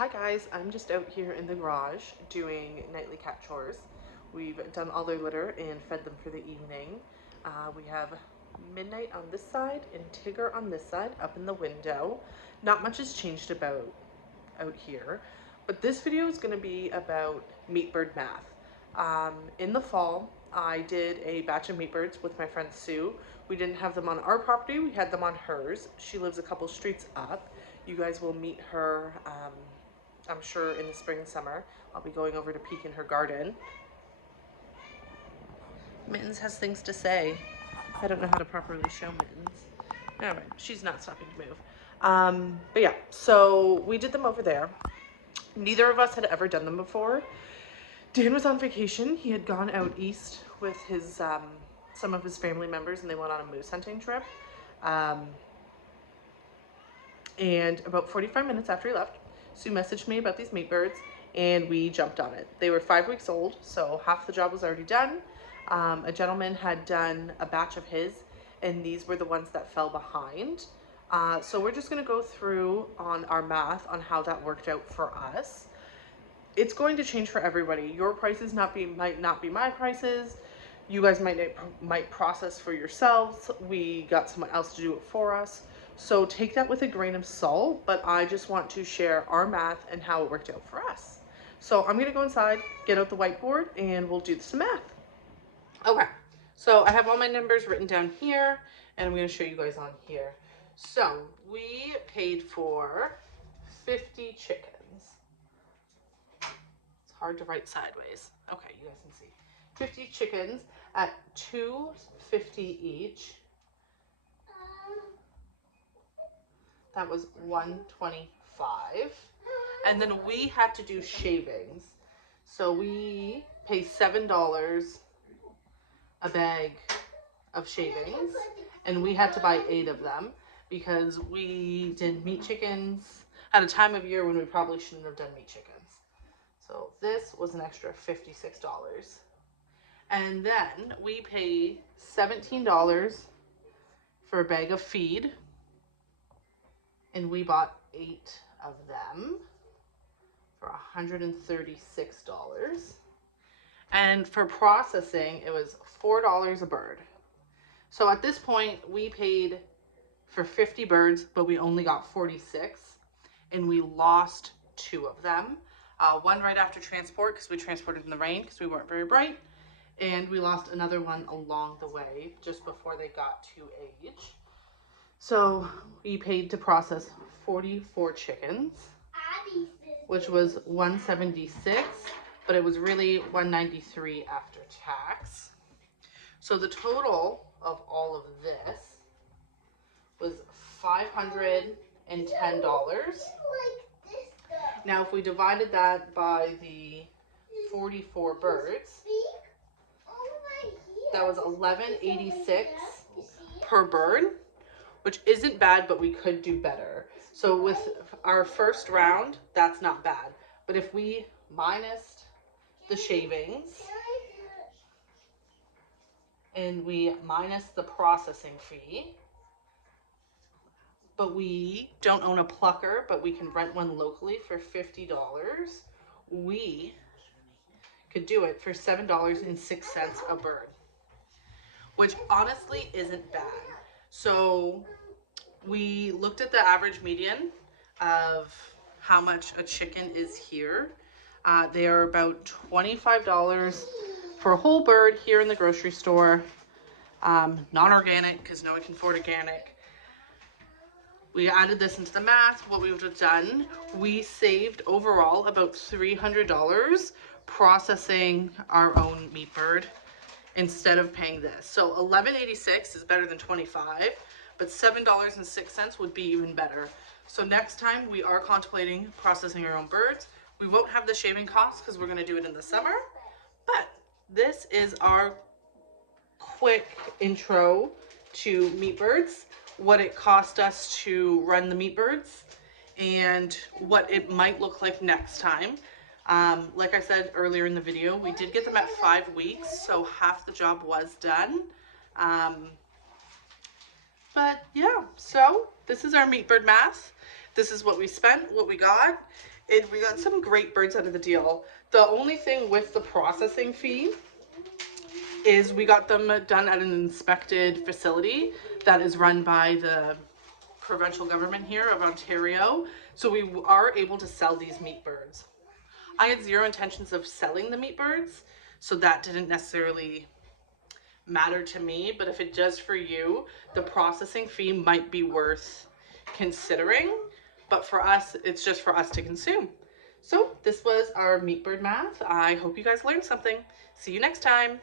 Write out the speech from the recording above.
Hi guys, I'm just out here in the garage doing nightly cat chores. We've done all their litter and fed them for the evening. We have Midnight on this side and Tigger on this side up in the window. Not much has changed about out here, but this video is going to be about meat bird math. In the fall, I did a batch of meat birds with my friend Sue. We didn't have them on our property, we had them on hers. She lives a couple streets up. You guys will meet her, I'm sure, in the spring and summer. I'll be going over to peek in her garden. Mittens has things to say. I don't know how to properly show Mittens. All right, she's not stopping to move. But yeah, so we did them over there. Neither of us had ever done them before. Dan was on vacation. He had gone out east with his some of his family members, and they went on a moose hunting trip. And about 45 minutes after he left, Sue messaged me about these meat birds, and we jumped on it. They were 5 weeks old, so half the job was already done. A gentleman had done a batch of his, and these were the ones that fell behind. So we're just going to go through on our math on how that worked out for us. It's going to change for everybody. Your prices might not be my prices. You guys might process for yourselves. We got someone else to do it for us. So take that with a grain of salt, but I just want to share our math and how it worked out for us. So I'm gonna go inside, get out the whiteboard, and we'll do some math. Okay, so I have all my numbers written down here, and I'm gonna show you guys on here. So we paid for 50 chickens. It's hard to write sideways. Okay, you guys can see. 50 chickens at $2.50 each. That was $125. And then we had to do shavings. So we pay $7 a bag of shavings. And we had to buy 8 of them because we did meat chickens at a time of year when we probably shouldn't have done meat chickens. So this was an extra $56. And then we paid $17 for a bag of feed. And we bought 8 of them for $136. And for processing, it was $4 a bird. So at this point, we paid for 50 birds, but we only got 46. And we lost 2 of them. One right after transport, because we transported in the rain, because we weren't very bright. And we lost another one along the way, just before they got to age. So we paid to process 44 chickens, which was $176, but it was really $193 after tax. So the total of all of this was $510. Now, if we divided that by the 44 birds, that was $11.86 per bird, which isn't bad, but we could do better. So with our first round, that's not bad. But if we minus the shavings and we minus the processing fee, but we don't own a plucker, but we can rent one locally for $50, we could do it for $7.06 a bird, which honestly isn't bad. So we looked at the average median of how much a chicken is here. They are about $25 for a whole bird here in the grocery store. Non-organic, because no one can afford organic. We added this into the math. What we would have done, we saved overall about $300 processing our own meat bird instead of paying this. So $11.86 is better than $25, but $7.06 would be even better. So next time we are contemplating processing our own birds. We won't have the shaving costs because we're going to do it in the summer, but this is our quick intro to meat birds, what it cost us to run the meat birds, and what it might look like next time. Like I said earlier in the video, we did get them at 5 weeks, so half the job was done. But yeah, so this is our meat bird math. This is what we spent, what we got, we got some great birds out of the deal. The only thing with the processing fee is we got them done at an inspected facility that is run by the provincial government here of Ontario. So we are able to sell these meat birds. I had zero intentions of selling the meat birds, so that didn't necessarily matter to me, but if it does for you, the processing fee might be worth considering, but for us, it's just for us to consume. So this was our meat bird math. I hope you guys learned something. See you next time.